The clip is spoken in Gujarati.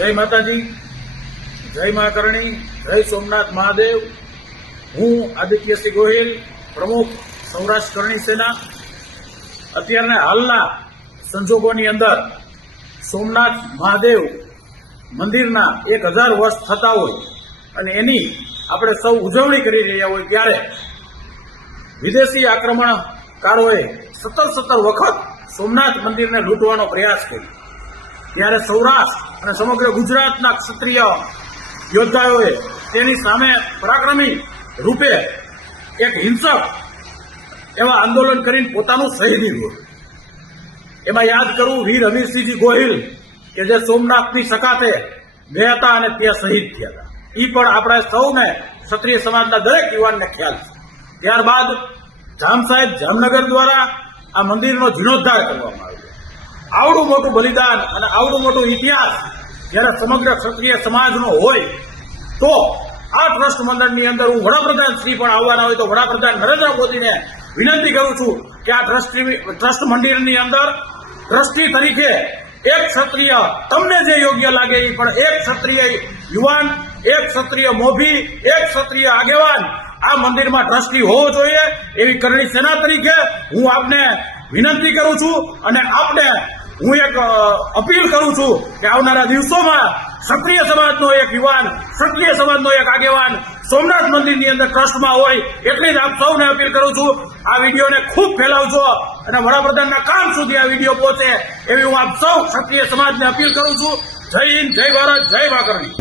जय माताजी, जय मां करणी, जय सोमनाथ महादेव। हूँ आदित्य सिंह गोहिल, प्रमुख सौराष्ट्र करणी सेना। અત્યારના હાલના સંજોગોની અંદર સોમનાથ મહાદેવ મંદિરના 1000 વર્ષ થતા હોય અને એની આપણે સૌ ઉજવણી કરી રહ્યા હોય ત્યારે વિદેશી આક્રમણકારોએ 17 વખત સોમનાથ મંદિરને લૂંટવાનો પ્રયાસ કર્યો। ત્યારે સૌરાષ્ટ્ર અને સમગ્ર ગુજરાતના ક્ષત્રિય યોદ્ધાઓએ તેની સામે પરાક્રમી રૂપે એક હિંસક એવા આંદોલન કરીને પોતાનું શહીદી દીધું। એમાં યાદ કરું વીર હમીરસિંહજી ગોહિલ કે જે સોમનાથની સકાતે ગયા હતા અને ત્યાં શહીદ થયા હતા। એ પણ આપણે સૌને ક્ષત્રિય સમાજના દરેક યુવાનને ખ્યાલ છે। ત્યારબાદ જામ સાહેબ જામનગર દ્વારા આ મંદિરનો જીર્ણોદ્ધાર કરવામાં આવ્યો। આવડું મોટું બલિદાન અને આવડું મોટું ઇતિહાસ જ્યારે સમગ્ર ક્ષત્રિય સમાજનો હોય તો આ ટ્રસ્ટ મંડળની અંદર હું વડાપ્રધાન શ્રી પણ આવવાના હોય તો વડાપ્રધાન નરેન્દ્ર મોદીને વિનંતી કરું છું કે આ ટ્રસ્ટ મંદિરની અંદર ટ્રસ્ટી તરીકે એક ક્ષત્રિય તમને જે યોગ્ય લાગે એ પણ એક ક્ષત્રિય યુવાન, એક ક્ષત્રિય મોભી, એક ક્ષત્રિય આગેવાન આ મંદિરમાં ટ્રસ્ટી હોવો જોઈએ એવી કરણી સેના તરીકે હું આપને વિનંતી કરું છું અને આપને હું એક અપીલ કરું છું કે આવનારા દિવસોમાં ક્ષત્રિય સમાજનો એક યુવાન, ક્ષત્રિય સમાજનો એક આગેવાન સોમનાથ મંદિરની અંદર ટ્રસ્ટમાં હોય એટલી જ આપ સૌને અપીલ કરું છું। આ વિડીયોને ખૂબ ફેલાવજો અને વડાપ્રધાનના કામ સુધી આ વિડીયો પહોંચે એવી હું આપ સૌ ક્ષત્રિય સમાજને અપીલ કરું છું। જય હિન્દ, જય ભારત, જય મા કરણી।